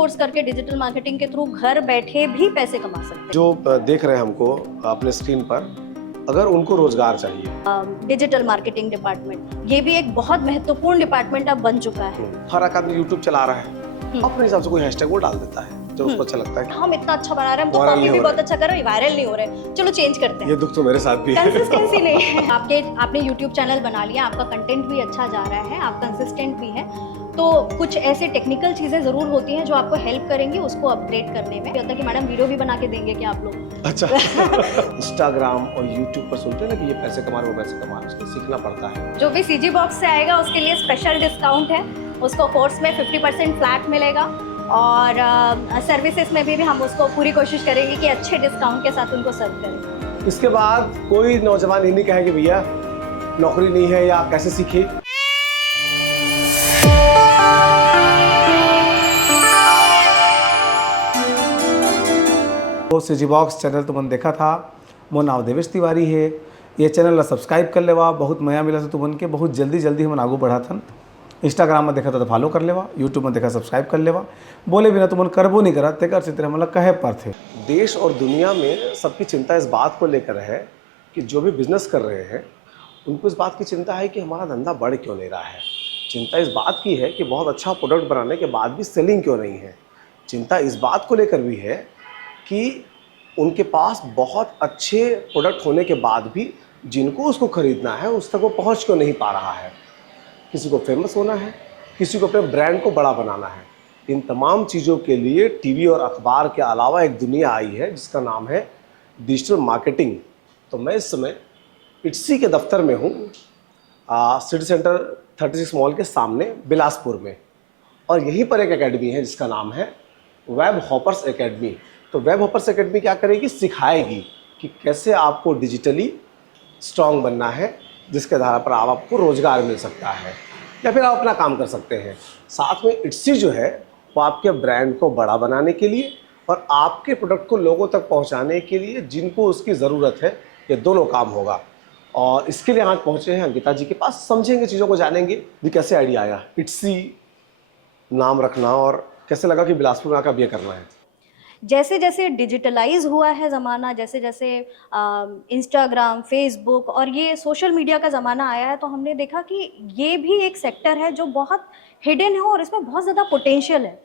Course करके digital marketing के through घर बैठे भी पैसे कमा सकते हैं। जो देख रहे हैं हमको अपने स्क्रीन पर, अगर उनको रोजगार चाहिए, डिजिटल मार्केटिंग डिपार्टमेंट ये भी एक बहुत महत्वपूर्ण डिपार्टमेंट अब बन चुका है। हर एक आदमी यूट्यूब चला रहा है, अपने हिसाब से कोई हैशटैग वो डाल देता है जो उसको अच्छा लगता है। हम इतना अच्छा बना रहे हैं, हम तो वायरल कॉपी नहीं भी हो बहुत रहे। अच्छा कर रहे हैं, वायरल नहीं हो रहे, चलो चेंज करते हैं। ये दुख तो मेरे साथ भी है। कंसिस्टेंसी नहीं है। आपने YouTube चैनल बना लिया, आपका कंटेंट भी अच्छा जा रहा है, आप कंसिस्टेंट भी हैं, तो कुछ ऐसे टेक्निकल चीजें जरूर होती हैं जो आपको हेल्प करेंगी उसको अपग्रेड करने में। होता है कि मैडम वीडियो भी बना के देंगे क्या आप लोग? अच्छा। इंस्टाग्राम और यूट्यूब पर सुनते हैं ना कि ये पैसे कमा रहे, वो पैसे कमा रहे, उसको सीखना पड़ता है। जो भी CG बॉक्स से आएगा उसके लिए स्पेशल डिस्काउंट है, उसको कोर्स में 50% फ्लैट मिलेगा और सर्विसेज में भी हम उसको पूरी कोशिश करेंगे कि अच्छे डिस्काउंट के साथ उनको सर्व करें। इसके बाद कोई नौजवान ये नहीं कहेगा भैया नौकरी नहीं है या कैसे सीखे। वो सीजी बॉक्स चैनल तुमने देखा था, मोर नाम देवेश तिवारी है। ये चैनल ला सब्सक्राइब कर लेवा, बहुत मया मिला था तुमन के, बहुत जल्दी जल्दी हम आगू बढ़ाथन। इंस्टाग्राम में देखा था तो फॉलो कर लेवा, यूट्यूब में देखा सब्सक्राइब कर लेवा, बोले बिना तुमन करबो नहीं करा तेकर से हम कहे पर थे। देश और दुनिया में सबकी चिंता इस बात को लेकर है कि जो भी बिजनेस कर रहे हैं उनको इस बात की चिंता है कि हमारा धंधा बढ़ क्यों नहीं रहा है। चिंता इस बात की है कि बहुत अच्छा प्रोडक्ट बनाने के बाद भी सेलिंग क्यों नहीं है। चिंता इस बात को लेकर भी है कि उनके पास बहुत अच्छे प्रोडक्ट होने के बाद भी जिनको उसको खरीदना है उस तक वो पहुंच क्यों नहीं पा रहा है। किसी को फेमस होना है, किसी को अपने ब्रांड को बड़ा बनाना है। इन तमाम चीज़ों के लिए टीवी और अखबार के अलावा एक दुनिया आई है जिसका नाम है डिजिटल मार्केटिंग। तो मैं इस समय इट्सी के दफ्तर में हूँ, सिटी सेंटर 36 मॉल के सामने बिलासपुर में, और यहीं पर एक एकेडमी है जिसका नाम है वेब हॉपर्स एकेडमी। तो वेब हॉपर्स एकेडमी क्या करेगी, सिखाएगी कि कैसे आपको डिजिटली स्ट्रॉन्ग बनना है, जिसके आधार पर आपको रोज़गार मिल सकता है या फिर आप अपना काम कर सकते हैं। साथ में इट्सी जो है वो आपके ब्रांड को बड़ा बनाने के लिए और आपके प्रोडक्ट को लोगों तक पहुंचाने के लिए जिनको उसकी ज़रूरत है, ये दोनों काम होगा। और इसके लिए आज पहुँचे हैं अंकिता जी के पास, समझेंगे चीज़ों को, जानेंगे भी कैसे आइडिया आया इट्सी नाम रखना और कैसे लगा कि बिलासपुर में आकर अब ये करना है। जैसे जैसे डिजिटलाइज हुआ है ज़माना, जैसे जैसे इंस्टाग्राम, फेसबुक और ये सोशल मीडिया का ज़माना आया है, तो हमने देखा कि ये भी एक सेक्टर है जो बहुत हिडन है और इसमें बहुत ज़्यादा पोटेंशियल है।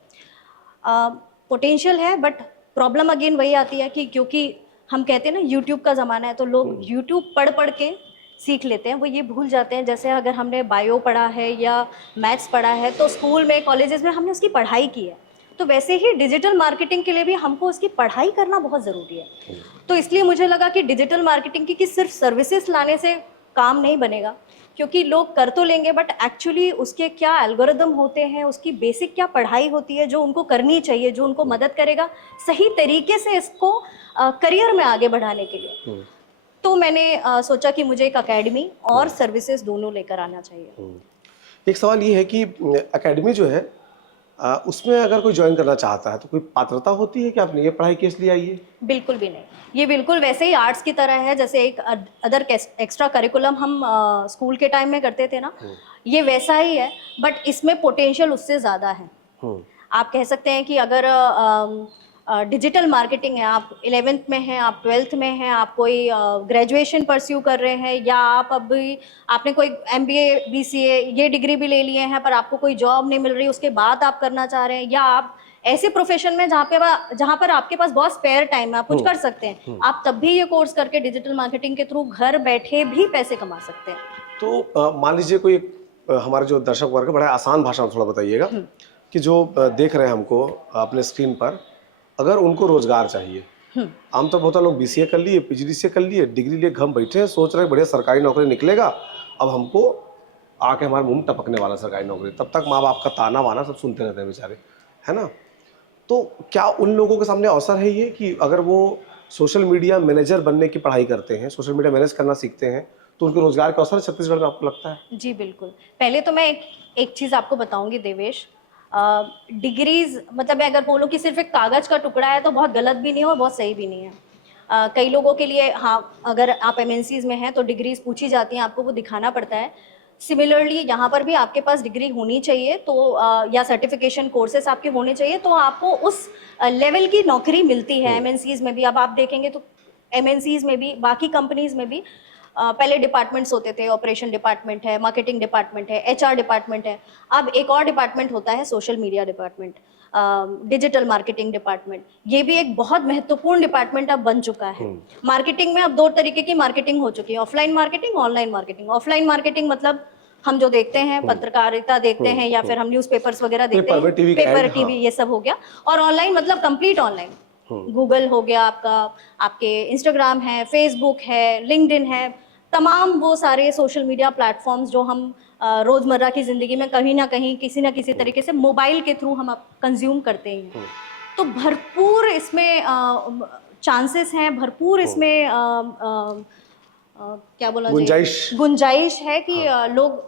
पोटेंशियल है, बट प्रॉब्लम अगेन वही आती है कि क्योंकि हम कहते हैं ना यूट्यूब का ज़माना है, तो लोग यूट्यूब पढ़ पढ़ के सीख लेते हैं, वो ये भूल जाते हैं। जैसे अगर हमने बायो पढ़ा है या मैथ्स पढ़ा है तो स्कूल में, कॉलेजेस में हमने उसकी पढ़ाई की है, तो वैसे ही डिजिटल मार्केटिंग के लिए भी हमको उसकी पढ़ाई करना बहुत ज़रूरी है। तो इसलिए मुझे लगा कि डिजिटल मार्केटिंग की सिर्फ सर्विसेज लाने से काम नहीं बनेगा, क्योंकि लोग कर तो लेंगे बट एक्चुअली उसके क्या एल्गोरिदम होते हैं, उसकी बेसिक क्या पढ़ाई होती है जो उनको करनी चाहिए, जो उनको मदद करेगा सही तरीके से इसको करियर में आगे बढ़ाने के लिए। तो मैंने सोचा कि मुझे एक एकेडमी और सर्विसेज दोनों लेकर आना चाहिए। एक सवाल ये है कि एकेडमी जो है उसमें अगर कोई ज्वाइन करना चाहता है तो कोई पात्रता होती है कि आपने ये पढ़ाई किस लिए आई है? बिल्कुल भी नहीं, ये बिल्कुल वैसे ही आर्ट्स की तरह है जैसे एक अदर एक्स्ट्रा करिकुलम हम स्कूल के टाइम में करते थे ना, ये वैसा ही है, बट इसमें पोटेंशियल उससे ज़्यादा है। आप कह सकते हैं कि अगर डिजिटल मार्केटिंग है, आप 11th में हैं, आप 12th में हैं, आप कोई ग्रेजुएशन परस्यू कर रहे हैं, या आप अभी आपने कोई MBA BCA ये डिग्री भी ले लिए हैं पर आपको कोई जॉब नहीं मिल रही, उसके बाद आप करना चाह रहे हैं, या आप ऐसे प्रोफेशन में जहाँ पर आपके पास बहुत स्पेयर टाइम है, आप कुछ कर सकते हैं, आप तब भी ये कोर्स करके डिजिटल मार्केटिंग के थ्रू घर बैठे भी पैसे कमा सकते हैं। तो मान लीजिए कोई हमारे जो दर्शक वर्ग है, बड़ा आसान भाषा में थोड़ा बताइएगा कि जो देख रहे हैं हमको अपने स्क्रीन पर, अगर उनको रोजगार चाहिए, आमतौर पर होता लोग BCA कर लिए, PGDCA कर लिए, डिग्री लिए घर बैठे हैं, सोच रहे हैं बढ़िया सरकारी नौकरी निकलेगा, अब हमको आके हमारे मुंह में टपकने वाला सरकारी नौकरी, तब तक माँ बाप का ताना वाना सब सुनते रहते हैं बेचारे, है ना। तो क्या उन लोगों के सामने अवसर है ये कि अगर वो सोशल मीडिया मैनेजर बनने की पढ़ाई करते हैं, सोशल मीडिया मैनेज करना सीखते हैं, तो उनके रोजगार के अवसर छत्तीसगढ़ में आपको लगता है? जी बिल्कुल। पहले तो मैं एक चीज़ आपको बताऊंगी देवेश, डिग्रीज मतलब मैं अगर बोलूँ कि सिर्फ एक कागज़ का टुकड़ा है तो बहुत गलत भी नहीं है और बहुत सही भी नहीं है। कई लोगों के लिए हाँ, अगर आप MNCs में हैं तो डिग्रीज पूछी जाती हैं, आपको वो दिखाना पड़ता है, सिमिलरली यहाँ पर भी आपके पास डिग्री होनी चाहिए, तो या सर्टिफिकेशन कोर्सेज आपके होने चाहिए, तो आपको उस लेवल की नौकरी मिलती है एमएनसीज में भी। अब आप देखेंगे तो एमएनसीज में भी, बाकी कंपनीज में भी पहले डिपार्टमेंट्स होते थे, ऑपरेशन डिपार्टमेंट है, मार्केटिंग डिपार्टमेंट है, एचआर डिपार्टमेंट है। अब एक और डिपार्टमेंट होता है social media department, digital marketing department. ये भी एक बहुत महत्वपूर्ण डिपार्टमेंट अब बन चुका है। मार्केटिंग में अब दो तरीके की मार्केटिंग हो चुकी है, offline marketing, online marketing. Offline marketing मतलब हम जो देखते हैं, पत्रकारिता देखते हैं, या फिर हम न्यूज़पेपर्स वगैरह देखते हैं, पेपर टीवी ये सब हो गया। और ऑनलाइन मतलब कंप्लीट ऑनलाइन, गूगल हो गया आपका, आपके इंस्टाग्राम है, फेसबुक है, लिंक्डइन है, तमाम वो सारे सोशल मीडिया प्लेटफॉर्म्स जो हम रोज़मर्रा की ज़िंदगी में कहीं ना कहीं किसी ना किसी तरीके से मोबाइल के थ्रू हम कंज्यूम करते हैं। तो भरपूर इसमें चांसेस हैं, भरपूर इसमें क्या बोला जाए, गुंजाइश है कि लोग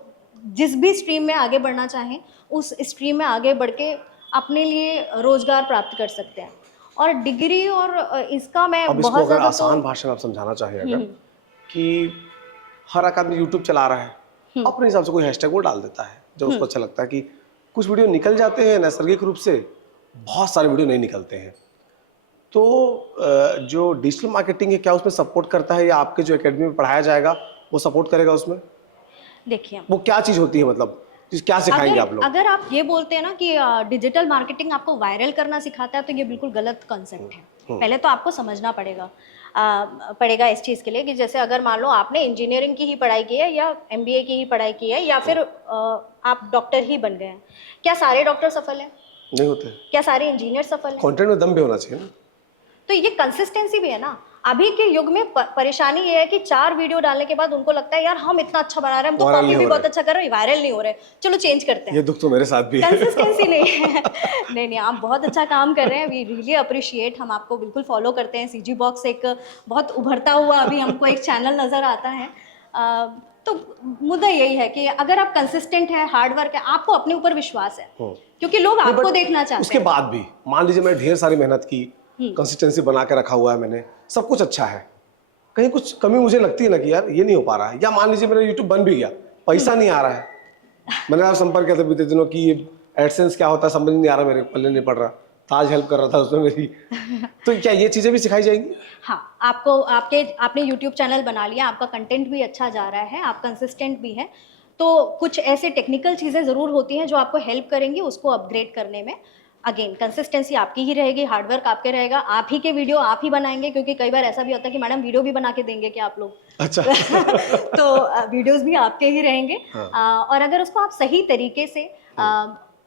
जिस भी स्ट्रीम में आगे बढ़ना चाहें, उस स्ट्रीम में आगे बढ़ के अपने लिए रोजगार प्राप्त कर सकते हैं। और डिग्री और इसका मैं अब बहुत ज़्यादा आसान भाषा में आप समझाना चाहें अगर, कि हर एक आदमी यूट्यूब चला रहा है, अपने हिसाब से कोई हैशटैग वो डाल देता है जो उसको अच्छा लगता है, कि कुछ वीडियो निकल जाते हैं नैसर्गिक रूप से, बहुत सारे वीडियो नहीं निकलते हैं। तो जो डिजिटल मार्केटिंग है, क्या उसमें सपोर्ट करता है, या आपके जो एकेडमी में पढ़ाया जाएगा वो सपोर्ट करेगा उसमें? देखिए, वो क्या चीज़ होती है, मतलब क्या सिखाएंगे आप लोग? अगर आप ये बोलते हैं ना कि डिजिटल मार्केटिंग आपको वायरल करना सिखाता है, तो ये बिल्कुल गलत कॉन्सेप्ट है। पहले तो आपको समझना पड़ेगा इस चीज़ के लिए कि जैसे अगर मान लो आपने इंजीनियरिंग की ही पढ़ाई की है, या एमबीए की ही पढ़ाई की है, या फिर आप डॉक्टर ही बन गए हैं, क्या सारे डॉक्टर सफल हैं? नहीं होते। क्या सारे इंजीनियर सफल हैं? कंटेंट में दम भी होना चाहिए ना। तो ये कंसिस्टेंसी भी है ना। अभी के युग में परेशानी ये है कि 4 वीडियो डालने के बाद उनको लगता है यार हम इतना अच्छा बना रहे हैं, हम तो कॉपी भी बहुत अच्छा कर रहे हैं, वायरल नहीं हो रहे, चलो चेंज करते हैं। ये दुख तो मेरे साथ भी है। कंसिस्टेंसी नहीं है। नहीं, आप बहुत अच्छा काम कर रहे हैं, वी रियली अप्रिशिएट। हम आपको बिल्कुल फॉलो करते हैं। सीजी बॉक्स एक बहुत उभरता हुआ अभी हमको एक चैनल नज़र आता है। तो मुद्दा यही है कि अगर आप कंसिस्टेंट है, हार्ड वर्क है, आपको अपने ऊपर विश्वास है, क्योंकि लोग आपको देखना चाहते हैं। उसके बाद भी मान लीजिए मैंने ढेर सारी मेहनत की, कंसिस्टेंसी बना के रखा हुआ है मैंने, सब कुछ अच्छा है, कहीं कुछ कमी मुझे लगती है ना कि यार ये नहीं हो पा रहा है, या मान लीजिए मेरा यूट्यूब बन भी गया, पैसा नहीं आ रहा है, मैंने आप संपर्क किया था बीते दिनों कि एडसेंस क्या होता है समझ नहीं आ रहा, मेरे पल्ले नहीं पड़ रहा, ताज हेल्प कर रहा था उसमें मेरी। तो क्या ये चीज़ें भी सिखाई जाएंगी? हाँ, आपने यूट्यूब चैनल बना लिया, आपका कंटेंट भी अच्छा जा रहा है, आप कंसिस्टेंट भी हैं, तो कुछ ऐसे टेक्निकल चीज़ें ज़रूर होती हैं जो आपको हेल्प करेंगी उसको अपग्रेड करने में। अगेन कंसिस्टेंसी आपकी ही रहेगी, हार्डवर्क आपके रहेगा, आप ही के वीडियो आप ही बनाएंगे, क्योंकि कई बार ऐसा भी होता है कि मैडम वीडियो भी बना के देंगे क्या आप लोग? अच्छा। तो वीडियोस भी आपके ही रहेंगे। हाँ। और अगर उसको आप सही तरीके से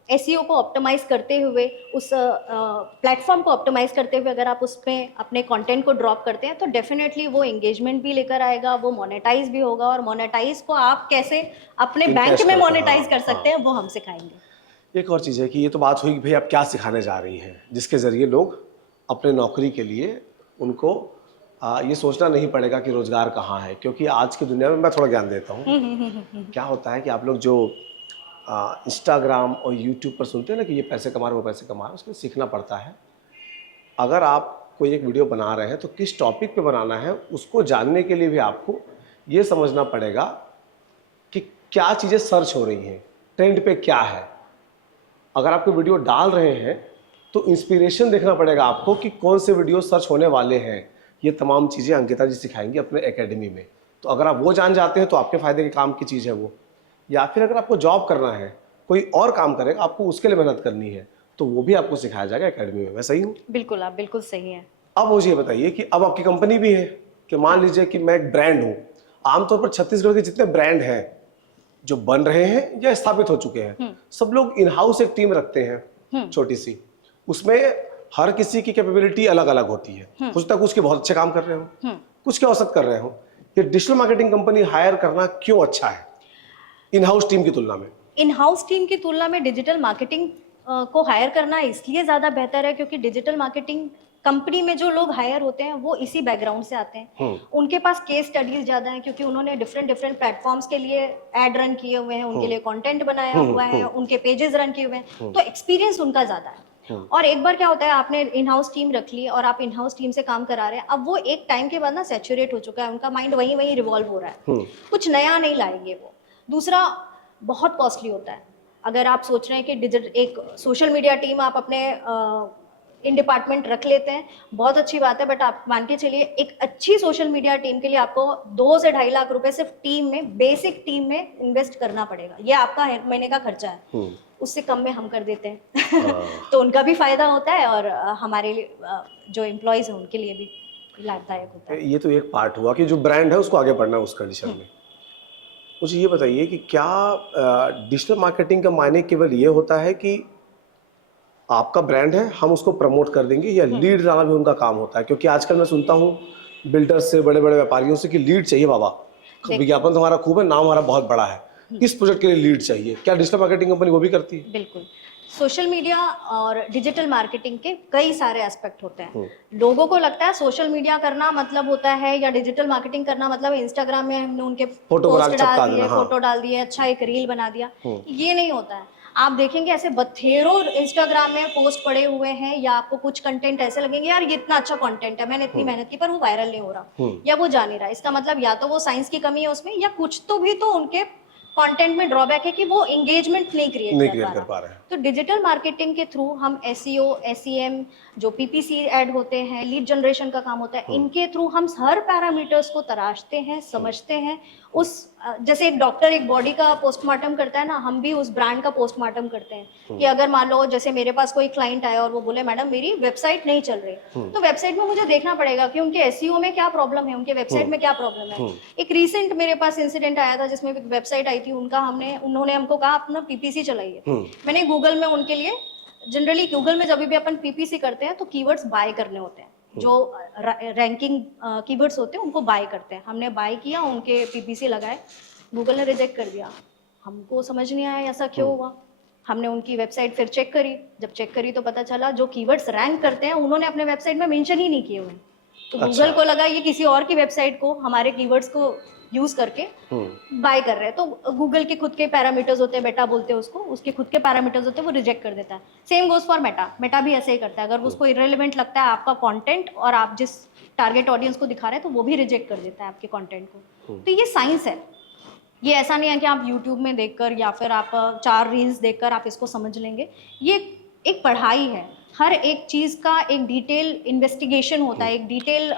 एसईओ को ऑप्टिमाइज करते हुए, उस प्लेटफॉर्म को ऑप्टिमाइज करते हुए अगर आप उसमें अपने कंटेंट को ड्रॉप करते हैं, तो डेफिनेटली वो एंगेजमेंट भी लेकर आएगा, वो मोनेटाइज भी होगा, और मोनेटाइज को आप कैसे अपने बैंक में मोनेटाइज कर सकते हैं वो हम सिखाएंगे। एक और चीज़ है कि ये तो बात हुई कि भाई आप क्या सिखाने जा रही हैं, जिसके ज़रिए लोग अपने नौकरी के लिए उनको ये सोचना नहीं पड़ेगा कि रोज़गार कहाँ है, क्योंकि आज की दुनिया में मैं थोड़ा ज्ञान देता हूँ। क्या होता है कि आप लोग जो इंस्टाग्राम और यूट्यूब पर सुनते हैं ना कि ये पैसे कमा रहे हैं, वो पैसे कमा रहे हैं, उसको सीखना पड़ता है। अगर आप कोई एक वीडियो बना रहे हैं तो किस टॉपिक पे बनाना है उसको जानने के लिए भी आपको ये समझना पड़ेगा कि क्या चीज़ें सर्च हो रही हैं, ट्रेंड पे क्या है। अगर आप कोई वीडियो डाल रहे हैं तो इंस्पिरेशन देखना पड़ेगा आपको कि कौन से वीडियो सर्च होने वाले हैं। ये तमाम चीज़ें अंकिता जी सिखाएंगी अपने एकेडमी में। तो अगर आप वो जान जाते हैं तो आपके फ़ायदे के काम की चीज़ है वो। या फिर अगर आपको जॉब करना है, कोई और काम करेगा, आपको उसके लिए मेहनत करनी है, तो वो भी आपको सिखाया जाएगा एकेडमी में। मैं सही हूँ? बिल्कुल, आप बिल्कुल सही हैं। अब मुझे ये बताइए कि अब आपकी कंपनी भी है, कि मान लीजिए कि मैं एक ब्रांड हूँ। आमतौर पर छत्तीसगढ़ के जितने ब्रांड हैं जो बन रहे हैं या स्थापित हो चुके हैं, सब लोग इन हाउस एक टीम रखते हैं छोटी सी, उसमें हर किसी की कैपेबिलिटी अलग अलग होती है। कुछ तक उसके बहुत अच्छे काम कर रहे हो, कुछ के औसत कर रहे हो। ये डिजिटल मार्केटिंग कंपनी हायर करना क्यों अच्छा है इन हाउस टीम की तुलना में? इन हाउस टीम की तुलना में डिजिटल मार्केटिंग को हायर करना इसलिए ज़्यादा बेहतर है क्योंकि डिजिटल मार्केटिंग कंपनी में जो लोग हायर होते हैं वो इसी बैकग्राउंड से आते हैं। उनके पास केस स्टडीज ज़्यादा हैं क्योंकि उन्होंने डिफरेंट प्लेटफॉर्म्स के लिए एड रन किए हुए हैं, उनके लिए कंटेंट बनाया हुआ है, उनके पेजेस रन किए हुए हैं, तो एक्सपीरियंस उनका ज़्यादा है। और एक बार क्या होता है, आपने इन हाउस टीम रख ली और आप इन हाउस टीम से काम करा रहे हैं, अब वो एक टाइम के बाद ना सैचुरेट हो चुका है, उनका माइंड वहीं रिवॉल्व हो रहा है, कुछ नया नहीं लाएंगे वो। दूसरा बहुत कॉस्टली होता है। अगर आप सोच रहे हैं कि एक सोशल मीडिया टीम आप अपने इन डिपार्टमेंट रख लेते हैं, बहुत अच्छी बात है, बट आप मान के चलिए एक अच्छी सोशल मीडिया टीम के लिए आपको 2 से 2.5 लाख रुपए सिर्फ टीम में, बेसिक टीम में इन्वेस्ट करना पड़ेगा। ये आपका महीने का खर्चा है, उससे कम में हम कर देते हैं तो उनका भी फायदा होता है और हमारे लिए जो एम्प्लॉयज हैं उनके लिए भी लाभदायक होता है। ये तो एक पार्ट हुआ कि जो ब्रांड है उसको आगे बढ़ना है उस कंडीशन में। मुझे ये बताइए कि क्या डिजिटल मार्केटिंग का मायने केवल ये होता है कि आपका ब्रांड है हम उसको प्रमोट कर देंगे, या लीड लाना भी उनका काम होता है? क्योंकि आजकल मैं सुनता हूँ बिल्डर्स से, बड़े बड़े व्यापारियों से कि लीड चाहिए बाबा, विज्ञापन तुम्हारा खूब है, नाम हमारा बहुत बड़ा है, इस प्रोजेक्ट के लिए लीड चाहिए। क्या डिजिटल मार्केटिंग कंपनी वो भी करती है? बिल्कुल। सोशल मीडिया और डिजिटल मार्केटिंग के कई सारे एस्पेक्ट होते हैं। लोगों को लगता है सोशल मीडिया करना मतलब होता है, या डिजिटल मार्केटिंग करना मतलब इंस्टाग्राम में हमने उनके पोस्ट डाल दिए, फोटो डाल दिए, अच्छा एक रील बना दिया। ये नहीं होता है। आप देखेंगे ऐसे बथेरों इंस्टाग्राम में पोस्ट पड़े हुए हैं, या आपको कुछ कंटेंट ऐसे लगेंगे यार ये इतना अच्छा कंटेंट है, मैंने इतनी मेहनत की पर वो वायरल नहीं हो रहा, या वो जा नहीं रहा। इसका मतलब या तो वो साइंस की कमी है उसमें, या कुछ तो भी तो उनके कंटेंट में ड्रॉबैक है कि वो एंगेजमेंट नहीं क्रिएट कर पा रहे हैं। तो डिजिटल मार्केटिंग के थ्रू हम एसईओ, एसईएम, जो पीपीसी ऐड होते हैं, लीड जनरेशन का काम होता है, इनके थ्रू हम हर पैरामीटर्स को तराशते हैं, समझते हैं। उस जैसे एक डॉक्टर एक बॉडी का पोस्टमार्टम करता है ना, हम भी उस ब्रांड का पोस्टमार्टम करते हैं कि अगर मान लो जैसे मेरे पास कोई क्लाइंट आया और वो बोले मैडम मेरी वेबसाइट नहीं चल रही, तो वेबसाइट में मुझे देखना पड़ेगा कि उनके एसईओ में क्या प्रॉब्लम है, उनके वेबसाइट में क्या प्रॉब्लम है। एक रीसेंट मेरे पास इंसिडेंट आया था जिसमें एक वेबसाइट आई थी, उन्होंने हमको कहा अपना पीपीसी चलाइए। मैंने गूगल में उनके लिए, जनरली गूगल में जब भी अपन पीपीसी करते हैं तो कीवर्ड्स बाय करने होते हैं, जो रैंकिंग कीवर्ड्स होते हैं उनको बाय करते हैं। हमने बाय किया, उनके पीपीसी लगाए, गूगल ने रिजेक्ट कर दिया। हमको समझ नहीं आया ऐसा क्यों हुआ। हमने उनकी वेबसाइट फिर चेक करी, जब चेक करी तो पता चला जो कीवर्ड्स रैंक करते हैं उन्होंने अपने वेबसाइट में मेंशन ही नहीं किए हुए। तो गूगल को लगा ये किसी और की वेबसाइट को हमारे कीवर्ड्स को यूज करके बाय कर रहे हैं। तो गूगल के खुद के पैरामीटर्स होते हैं, बेटा बोलते हैं उसको, उसके खुद के पैरामीटर्स होते हैं, वो रिजेक्ट कर देता है। सेम गोज फॉर मेटा भी ऐसे ही करता है। अगर उसको इररिलेवेंट लगता है आपका कंटेंट और आप जिस टारगेट ऑडियंस को दिखा रहे हैं, तो वो भी रिजेक्ट कर देता है आपके कंटेंट को। तो ये साइंस है, ये ऐसा नहीं है कि आप यूट्यूब में देखकर या फिर आप 4 रील्स देखकर आप इसको समझ लेंगे। ये एक पढ़ाई है, हर एक चीज़ का एक डिटेल इन्वेस्टिगेशन होता है, एक डिटेल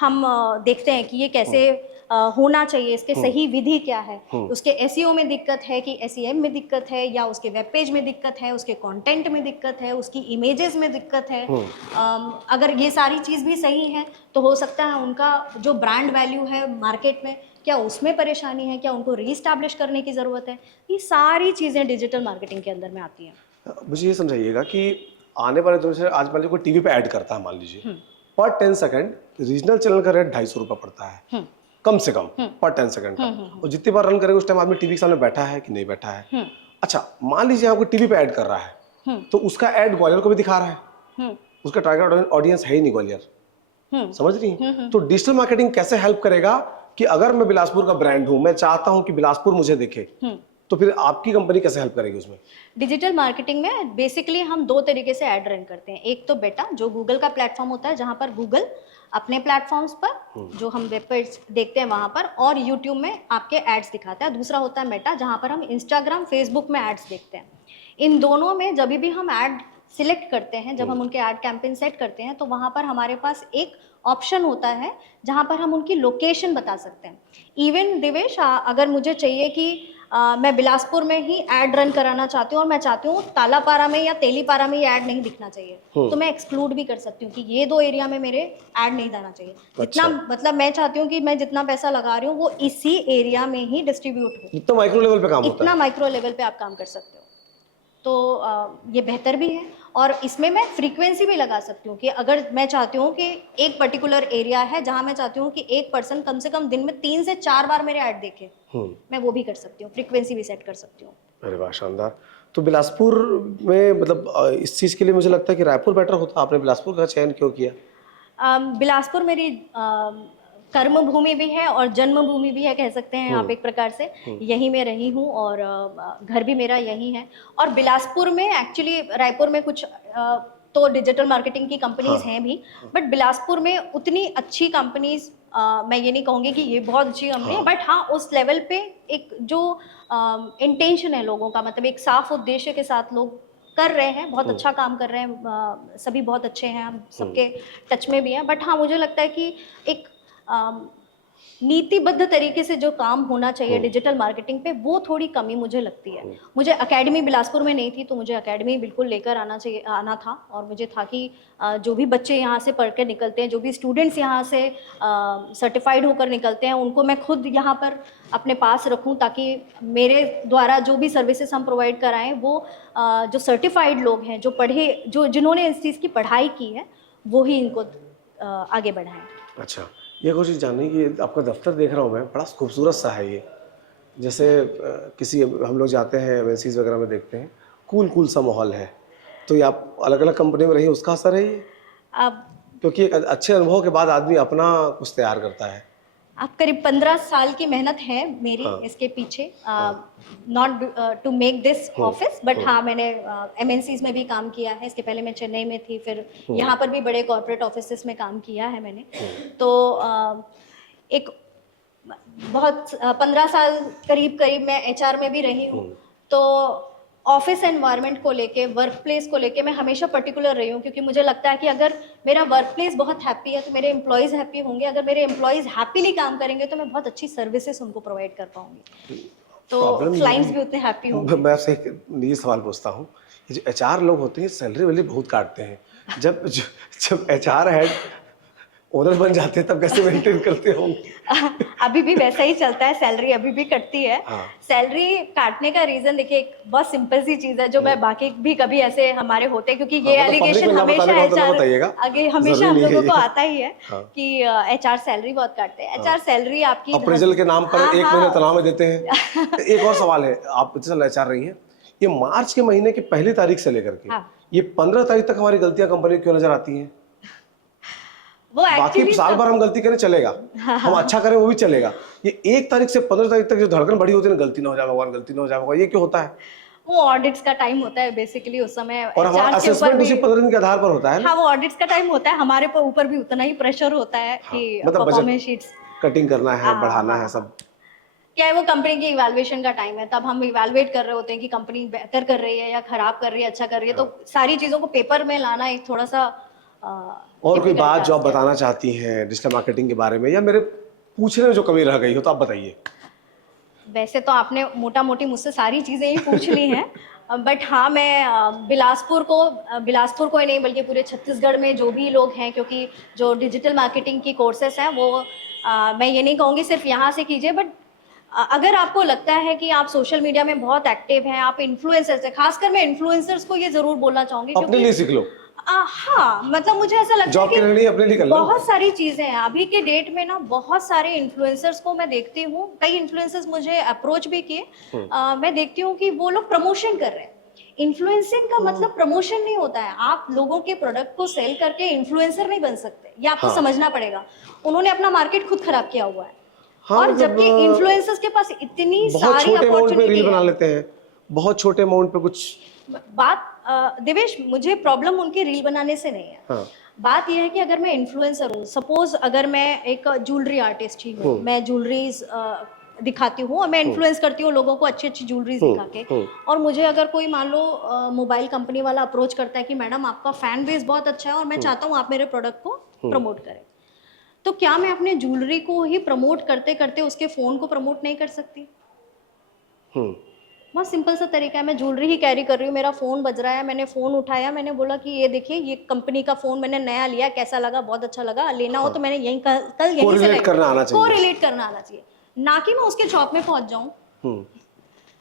हम देखते हैं कि ये कैसे होना चाहिए, इसके सही विधि क्या है, उसके एसईओ में दिक्कत है कि एसईएम में दिक्कत है, या उसके वेब पेज में दिक्कत है, उसके कंटेंट में दिक्कत है, उसकी इमेजेस में दिक्कत है। अगर ये सारी चीज़ भी सही है तो हो सकता है उनका जो ब्रांड वैल्यू है मार्केट में, क्या उसमें परेशानी है, क्या उनको रीस्टैब्लिश करने की ज़रूरत है। ये सारी चीज़ें डिजिटल मार्केटिंग के अंदर में आती हैं। मुझे ये समझाइएगा कि आने वाले दिनों से आज मान लीजिए कोई टीवी पे ऐड करता है, मान लीजिए पर 10 सेकंड रीजनल चैनल का रेट 250 रुपये पड़ता है कम से कम पर 10 सेकंड का। और जितनी बार रन करेंगे उस टाइम आदमी टीवी के सामने बैठा है कि नहीं बैठा है। अच्छा, मान लीजिए आपको टीवी पे ऐड कर रहा है तो उसका ऐड ग्वालियर को भी दिखा रहा है, उसका टारगेट ऑडियंस है ही नहीं ग्वालियर, समझ रही हैं? तो डिजिटल मार्केटिंग कैसे हेल्प करेगा कि अगर मैं बिलासपुर का ब्रांड हूं, मैं चाहता हूं कि बिलासपुर मुझे दिखे, तो फिर आपकी कंपनी कैसे हेल्प करेगी उसमें? डिजिटल मार्केटिंग में बेसिकली हम 2 तरीके से ऐड रन करते हैं। एक तो बेटा जो गूगल का प्लेटफॉर्म होता है, जहां पर गूगल अपने प्लेटफॉर्म्स पर जो हम वेब पेज देखते हैं वहां पर, और यूट्यूब में आपके एड्स दिखाता है। दूसरा होता है मेटा, जहां पर हम इंस्टाग्राम, फेसबुक में एड्स देखते हैं। इन दोनों में जब भी हम ऐड सिलेक्ट करते हैं, जब हम उनके ऐड कैंपेन सेट करते हैं, तो वहाँ पर हमारे पास एक ऑप्शन होता है जहाँ पर हम उनकी लोकेशन बता सकते हैं। इवन दिवेश, अगर मुझे चाहिए कि मैं बिलासपुर में ही ऐड रन कराना चाहती हूँ और मैं चाहती हूँ तालापारा में या तेलीपारा में ये ऐड नहीं दिखना चाहिए, तो मैं एक्सक्लूड भी कर सकती हूँ कि ये 2 एरिया में मेरे ऐड नहीं जाना चाहिए। जितना मतलब मैं चाहती हूँ कि मैं जितना पैसा लगा रही हूँ वो इसी एरिया में ही डिस्ट्रीब्यूट हो। इतना माइक्रो लेवल पे काम होता है, इतना माइक्रो लेवल पे आप काम कर सकते हो। तो ये बेहतर भी है, और इसमें मैं फ्रीक्वेंसी भी लगा सकती हूँ कि अगर मैं चाहती हूँ कि एक पर्टिकुलर एरिया है जहाँ मैं चाहती हूँ कि एक पर्सन कम से कम दिन में 3 से 4 बार मेरे ऐड देखे, मैं वो भी कर सकती हूँ, फ्रीक्वेंसी भी सेट कर सकती हूँ। अरे वाह, शानदार। तो बिलासपुर में मतलब इस चीज़ के लिए मुझे लगता है कि रायपुर बेटर होता। आपने बिलासपुर का चयन क्यों किया? बिलासपुर मेरी कर्म भूमि भी है और जन्मभूमि भी है, कह सकते हैं आप एक प्रकार से। यहीं मैं रही हूँ और घर भी मेरा यहीं है। और बिलासपुर में एक्चुअली, रायपुर में कुछ तो डिजिटल मार्केटिंग की कंपनीज हैं भी, बट बिलासपुर में उतनी अच्छी कंपनीज मैं ये नहीं कहूँगी कि ये बहुत अच्छी कंपनी है, बट हाँ उस लेवल पे एक जो इंटेंशन है लोगों का, मतलब एक साफ उद्देश्य के साथ लोग कर रहे हैं, बहुत अच्छा काम कर रहे हैं, सभी बहुत अच्छे हैं, हम सबके टच में भी हैं। बट हाँ मुझे लगता है कि एक नीतिबद्ध तरीके से जो काम होना चाहिए डिजिटल मार्केटिंग पे, वो थोड़ी कमी मुझे लगती है। मुझे एकेडमी बिलासपुर में नहीं थी, तो मुझे एकेडमी बिल्कुल लेकर आना था, और मुझे था कि जो भी बच्चे यहाँ से पढ़ कर निकलते हैं, जो भी स्टूडेंट्स यहाँ से सर्टिफाइड होकर निकलते हैं, उनको मैं खुद यहाँ पर अपने पास रखूँ, ताकि मेरे द्वारा जो भी सर्विसेज हम प्रोवाइड कराएं वो जो सर्टिफाइड लोग हैं, जो पढ़े, जो जिन्होंने इस चीज़ की पढ़ाई की है, वो ही इनको आगे बढ़ाएं। अच्छा, ये कुछ चीज़ जाननी कि आपका दफ्तर देख रहा हूँ मैं, बड़ा खूबसूरत सा है ये। जैसे किसी हम लोग जाते हैं एमएनसीज वगैरह में देखते हैं, कूल सा माहौल है। तो ये आप अलग अलग कंपनी में रही, उसका असर है ये? अब क्योंकि एक अच्छे अनुभव के बाद आदमी अपना कुछ तैयार करता है। अब करीब 15 साल की मेहनत है मेरी इसके पीछे, not to make this office, but हाँ मैंने एमएनसीज में भी काम किया है। इसके पहले मैं चेन्नई में थी, फिर यहाँ पर भी बड़े कॉर्पोरेट ऑफिसेस में काम किया है मैंने। तो एक बहुत 15 साल करीब मैं एचआर में भी रही हूँ। तो ऑफिस एनवायरनमेंट को लेके, वर्क प्लेस को लेके मैं हमेशा पर्टिकुलर रही हूँ, क्योंकि मुझे लगता है कि अगर मेरा वर्क प्लेस बहुत हैप्पी है तो मेरे एम्प्लॉयज़ हैप्पी होंगे, अगर मेरे एम्प्लॉयज़ हैप्पीली काम करेंगे तो मैं बहुत अच्छी सर्विसेज उनको प्रोवाइड कर पाऊंगी, तो क्लाइंट्स भी उतने हैप्पी होंगे। मैं आपसे एक निजी सवाल पूछता हूँ, ये जो एचआर लोग होते हैं सैलरी वैलरी बहुत काटते हैं, जब एचआर हेड ओनर बन जाते हैं तब कैसे मेंटेन करते होंगे? अभी भी वैसा ही चलता है, सैलरी अभी भी कटती है। हाँ। सैलरी काटने का रीजन देखिए, एक बहुत सिंपल सी चीज है जो मैं बाकी भी कभी ऐसे हमारे होते हैं, क्योंकि ये एलिगेशन हमेशा एचआर आगे हमेशा हम लोगों को आता ही है कि एचआर सैलरी बहुत काटते हैं। एचआर सैलरी आपकी अप्रेजल के नाम पर 1 महीने तनख्वाह में देते हैं। एक और सवाल है, आप इतने एचआर रही हैं, ये मार्च के महीने की पहली तारीख से लेकर के ये 15 तारीख तक हमारी गलतियां कंपनी क्यों नजर आती हैं? वो बाकी साल भर हम गलती करें चलेगा, हम अच्छा करें वो भी चलेगा, ये 1 तारीख से 15 तारीख तक जो धड़कन बढ़ी होती है, गलती ना हो जाए भगवान, गलती ना हो जाए भगवान, ये क्यों होता है? वो ऑडिट्स का टाइम होता है बेसिकली, उस समय और हमारा असेसमेंट उसी 15 दिन के आधार पर होता है ना? हाँ, वो ऑडिट्स का टाइम होता है, हमारे ऊपर भी उतना ही प्रेशर होता है कि मतलब परफॉर्मेंस शीट्स कटिंग करना है, बढ़ाना है, सब क्या है, वो कंपनी की इवैल्यूएशन का टाइम है, तब हम इवैल्यूएट कर रहे होते हैं कि कंपनी बेहतर कर रही है या खराब कर रही है, अच्छा कर रही है। तो सारी चीजों को पेपर में लाना एक थोड़ा सा और कोई बात जो आप बताना चाहती हैं डिजिटल मार्केटिंग के बारे में, या मेरे पूछने में जो कमी रह गई हो तो आप बताइए। वैसे तो आपने मोटा मोटी मुझसे सारी चीज़ें ही पूछ ली हैं, बट हाँ मैं बिलासपुर को ही नहीं बल्कि पूरे छत्तीसगढ़ में जो भी लोग हैं, क्योंकि जो डिजिटल मार्केटिंग की कोर्सेस हैं वो मैं ये नहीं कहूँगी सिर्फ यहाँ से कीजिए, बट अगर आपको लगता है कि आप सोशल मीडिया में बहुत एक्टिव हैं, आप इन्फ्लुएंसर्स हैं, खासकर मैं इन्फ्लुएंसर्स को ये ज़रूर बोलना चाहूँगी अपने लिए सीख लो। हाँ, मतलब मुझे ऐसा लगता है कि अपने लिए कर लो। बहुत सारी चीजें हैं अभी के डेट में ना, बहुत सारे इन्फ्लुएंसर्स को मैं देखती हूँ, कई इन्फ्लुएंसर्स मुझे अप्रोच भी किए, मैं देखती हूँ कि वो लोग प्रमोशन कर रहे हैं। इन्फ्लुएंसिंग का मतलब प्रमोशन नहीं होता है, आप लोगों के प्रोडक्ट को सेल करके इन्फ्लुएंसर नहीं बन सकते, ये आपको समझना पड़ेगा। उन्होंने अपना मार्केट खुद खराब किया हुआ है, और जबकि इन्फ्लुएंसर्स के पास इतनी सारी अपॉर्चुनिटी रील बना लेते हैं, बहुत छोटे अमाउंट पे कुछ बात देवेश, मुझे प्रॉब्लम उनकी रील बनाने से नहीं है। हाँ। बात यह है कि अगर मैं इन्फ्लुएंसर हूँ, सपोज अगर मैं एक ज्वेलरी आर्टिस्ट ही हूँ, मैं ज्वेलरीज दिखाती हूँ और मैं इन्फ्लुएंस करती हूँ लोगों को अच्छी अच्छी ज्वेलरीज दिखा के, और मुझे अगर कोई मान लो मोबाइल कंपनी वाला अप्रोच करता है कि मैडम आपका फैन बेस बहुत अच्छा है और मैं चाहता हूँ आप मेरे प्रोडक्ट को प्रमोट करें, तो क्या मैं अपने ज्वेलरी को ही प्रमोट करते करते उसके फोन को प्रमोट नहीं कर सकती? बहुत सिंपल सा तरीका है, मैं ज्वेलरी ही कैरी कर रही हूँ, मेरा फ़ोन बज रहा है, मैंने फ़ोन उठाया, मैंने बोला कि ये देखिए ये कंपनी का फ़ोन मैंने नया लिया, कैसा लगा, बहुत अच्छा लगा, लेना हो तो मैंने यहीं कल यहीं से कोरिलेट करना आना चाहिए, ना कि मैं उसके शॉप में पहुंच जाऊँ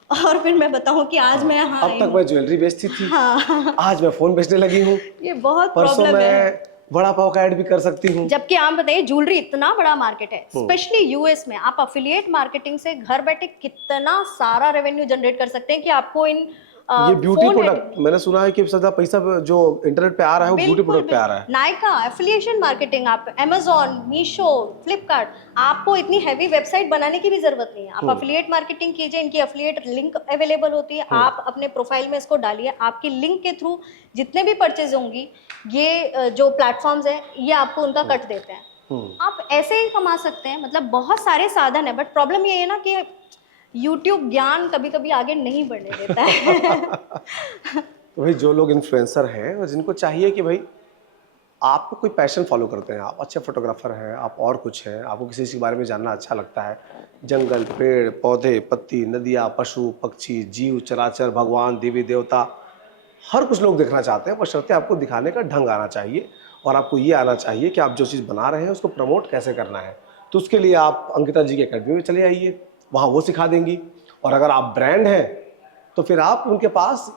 और फिर मैं बताऊँ कि आज मैं अब तक मैं ज्वेलरी बेचती थी, आज मैं फ़ोन बेचने लगी हूँ, ये बहुत प्रॉब्लम है। बड़ा पाव का ऐड भी कर सकती हूँ, जबकि आप बताइए ज्वेलरी इतना बड़ा मार्केट है, स्पेशली यूएस में आप अफिलिएट मार्केटिंग से घर बैठे कितना सारा रेवेन्यू जनरेट कर सकते हैं कि आपको इन ये ब्यूटी प्रोडक्ट मैंने सुना है कि ज्यादा पैसा जो इंटरनेट पे आ रहा है वो ब्यूटी प्रोडक्ट पे आ रहा है। नायका एफिलिएशन मार्केटिंग, आप अमेज़न, मीशो, फ्लिपकार्ट, आपको इतनी हैवी वेबसाइट बनाने की भी जरूरत नहीं है, आप अफिलिएट मार्केटिंग कीजिए, इनकी अफिलिएट लिंक अवेलेबल होती है, आप अपने प्रोफाइल में इसको डालिए, आपकी लिंक के थ्रू जितने भी परचेज होंगी, ये जो प्लेटफॉर्म्स हैं ये आपको उनका कट देते हैं, आप ऐसे ही कमा सकते हैं, मतलब बहुत सारे साधन है, बट प्रॉब्लम ये है ना कि यूट्यूब ज्ञान कभी कभी आगे नहीं बढ़ने देता है। तो भाई जो लोग इन्फ्लुएंसर हैं और जिनको चाहिए कि भाई आपको कोई पैशन फॉलो करते हैं, आप अच्छे फोटोग्राफर हैं, आप और कुछ हैं, आपको किसी चीज़ के बारे में जानना अच्छा लगता है, जंगल, पेड़ पौधे, पत्ती, नदियाँ, पशु पक्षी, जीव चराचर, भगवान, देवी देवता, हर कुछ लोग देखना चाहते हैं, बशर्ते आपको दिखाने का ढंग आना चाहिए और आपको ये आना चाहिए कि आप जो चीज़ बना रहे हैं उसको प्रमोट कैसे करना है। तो उसके लिए आप अंकिता जी की अकेडमी में चले आइए, वहाँ वो सिखा देंगी। और अगर आप ब्रांड हैं तो फिर आप उनके पास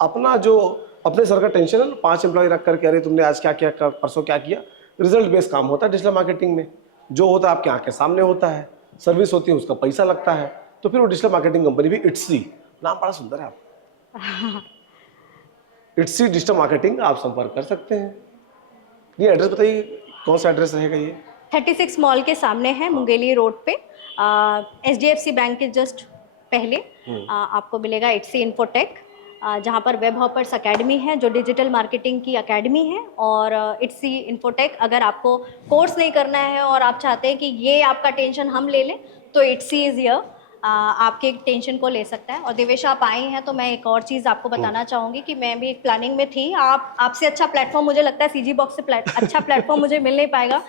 अपना जो अपने सर का टेंशन है, 5 एम्प्लॉय रख करके, अरे तुमने आज क्या किया, परसों क्या किया, रिजल्ट बेस्ड काम होता है डिजिटल मार्केटिंग में। जो होता है आपके आँख के सामने होता है, सर्विस होती है, उसका पैसा लगता है। तो फिर वो डिजिटल मार्केटिंग कंपनी भी इट्सी, नाम बड़ा सुंदर है आप, इट्सी डिजिटल मार्केटिंग, आप संपर्क कर सकते हैं। ये एड्रेस बताइए, कौन सा एड्रेस रहेगा ये? 36 मॉल के सामने है, मुंगेली रोड पे, HDFC बैंक के जस्ट पहले आपको मिलेगा इट्सी इन्फोटेक, जहाँ पर वेब हॉपर्स अकेडमी है जो डिजिटल मार्केटिंग की अकेडमी है। और इट्सी इन्फोटेक, अगर आपको कोर्स नहीं करना है और आप चाहते हैं कि ये आपका टेंशन हम ले लें, तो इट्सी इज़ हियर, आपके टेंशन को ले सकता है। और देवेश, आप आई हैं तो मैं एक और चीज़ आपको बताना चाहूँगी कि मैं भी एक प्लानिंग में थी, आपसे अच्छा प्लेटफॉर्म मुझे लगता है सीजी बॉक्स से अच्छा प्लेटफॉर्म मुझे मिल नहीं पाएगा,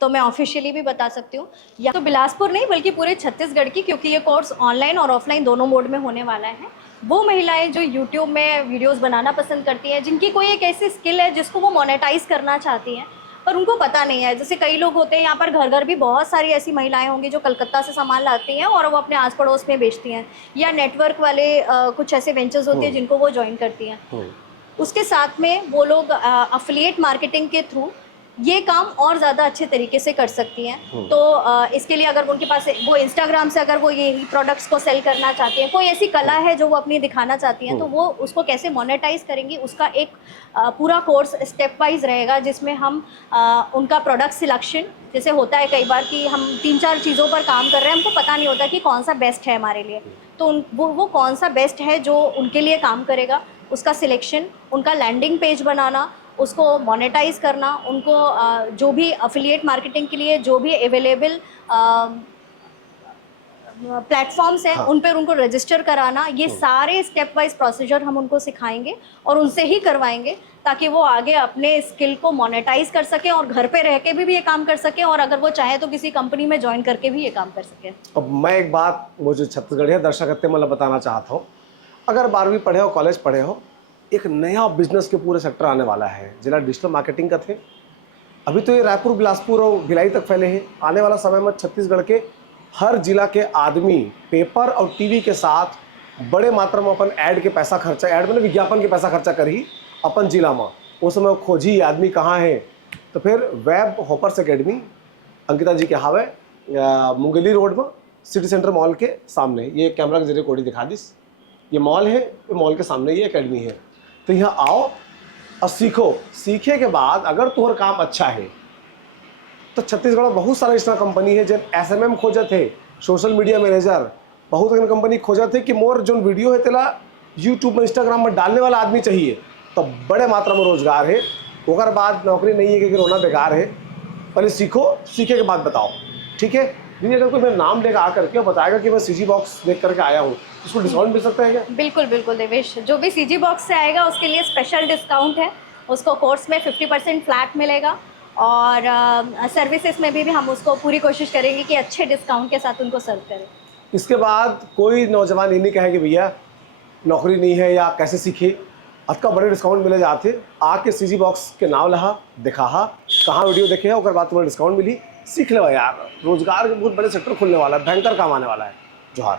तो मैं ऑफिशियली भी बता सकती हूँ, या तो बिलासपुर नहीं बल्कि पूरे छत्तीसगढ़ की, क्योंकि ये कोर्स ऑनलाइन और ऑफलाइन दोनों मोड में होने वाला है। वो महिलाएं जो यूट्यूब में वीडियोस बनाना पसंद करती हैं, जिनकी कोई एक ऐसी स्किल है जिसको वो मोनेटाइज करना चाहती हैं पर उनको पता नहीं है, जैसे कई लोग होते हैं यहाँ पर, घर घर भी बहुत सारी ऐसी महिलाएं होंगी जो कलकत्ता से सामान लाती हैं और वो अपने आस पड़ोस में बेचती हैं, या नेटवर्क वाले कुछ ऐसे वेंचर्स होते हैं जिनको वो ज्वाइन करती हैं। उसके साथ में वो लोग अफिलिएट मार्केटिंग के थ्रू ये काम और ज़्यादा अच्छे तरीके से कर सकती हैं। तो इसके लिए अगर उनके पास वो इंस्टाग्राम से अगर वो ये प्रोडक्ट्स को सेल करना चाहती हैं, कोई ऐसी कला है जो वो अपनी दिखाना चाहती हैं, तो वो उसको कैसे मोनेटाइज करेंगी, उसका एक पूरा कोर्स स्टेप वाइज रहेगा, जिसमें हम उनका प्रोडक्ट सिलेक्शन, जैसे होता है कई बार कि हम 3-4 चीज़ों पर काम कर रहे हैं, हमको पता नहीं होता कि कौन सा बेस्ट है हमारे लिए, तो वो कौन सा बेस्ट है जो उनके लिए काम करेगा, उसका सिलेक्शन, उनका लैंडिंग पेज बनाना, उसको मोनेटाइज करना, उनको जो भी अफिलिएट मार्केटिंग के लिए जो भी अवेलेबल प्लेटफॉर्म्स हैं उन पर उनको रजिस्टर कराना, ये सारे स्टेप वाइज प्रोसीजर हम उनको सिखाएंगे और उनसे ही करवाएंगे, ताकि वो आगे अपने स्किल को मोनेटाइज कर सकें और घर पे रह के भी ये काम कर सकें, और अगर वो चाहे तो किसी कंपनी में ज्वाइन करके भी ये काम कर सकें। अब मैं एक बात, वो जो छत्तीसगढ़ है दर्शक मतलब बताना चाहता हूँ, अगर 12वीं पढ़े हो, कॉलेज पढ़े हो, एक नया बिजनेस के पूरे सेक्टर आने वाला है जिला डिजिटल मार्केटिंग का थे। अभी तो ये रायपुर, बिलासपुर और भिलाई तक फैले हैं। आने वाला समय में छत्तीसगढ़ के हर जिला के आदमी पेपर और टीवी के साथ बड़े मात्रा में अपन ऐड के पैसा खर्चा, ऐड में विज्ञापन के पैसा खर्चा करी अपन जिला में। उस समय खोजी आदमी कहाँ है, तो फिर वेब हॉपर्स अकेडमी अंकिता जी के हावे मुंगेली रोड में सिटी सेंटर मॉल के सामने, ये कैमरा के जरिए कोडी दिखा दिस, ये मॉल है, ये मॉल के सामने ये अकेडमी है। तो यहाँ आओ और सीखो। सीखे के बाद अगर तुम्हारा काम अच्छा है तो छत्तीसगढ़ में बहुत सारा ऐसा कंपनी है जब SMM खोजत है, सोशल मीडिया मैनेजर, बहुत अगर कंपनी खोजत है कि मोर जो वीडियो है तेला यूट्यूब में, इंस्टाग्राम में डालने वाला आदमी चाहिए, तो बड़े मात्रा में रोजगार है। ओकर बाद नौकरी नहीं है कि रोना बेकार है, पहले सीखो, सीखे के बाद बताओ, ठीक है। नहीं अगर कोई मेरा नाम लेकर आकर के बताएगा कि मैं सीजी बॉक्स देख करके आया हूँ, उसको डिस्काउंट मिल सकता है क्या? बिल्कुल बिल्कुल देवेश, जो भी सीजी बॉक्स से आएगा उसके लिए स्पेशल डिस्काउंट है, उसको कोर्स में 50% फ्लैट मिलेगा, और सर्विसेज में भी हम उसको पूरी कोशिश करेंगे कि अच्छे डिस्काउंट के साथ उनको सर्व करें। इसके बाद कोई नौजवान ये नहीं कहे कि भैया नौकरी नहीं है या कैसे सीखे, आपका बड़े डिस्काउंट मिले जाते, आके सीजी बॉक्स के नाम लहा, दिखा कहाँ वीडियो देखे, और बाद तुम्हें डिस्काउंट मिली, सीख ले यार। रोजगार के बहुत बड़े सेक्टर खुलने वाला है, भयंकर काम आने वाला है। जोहार।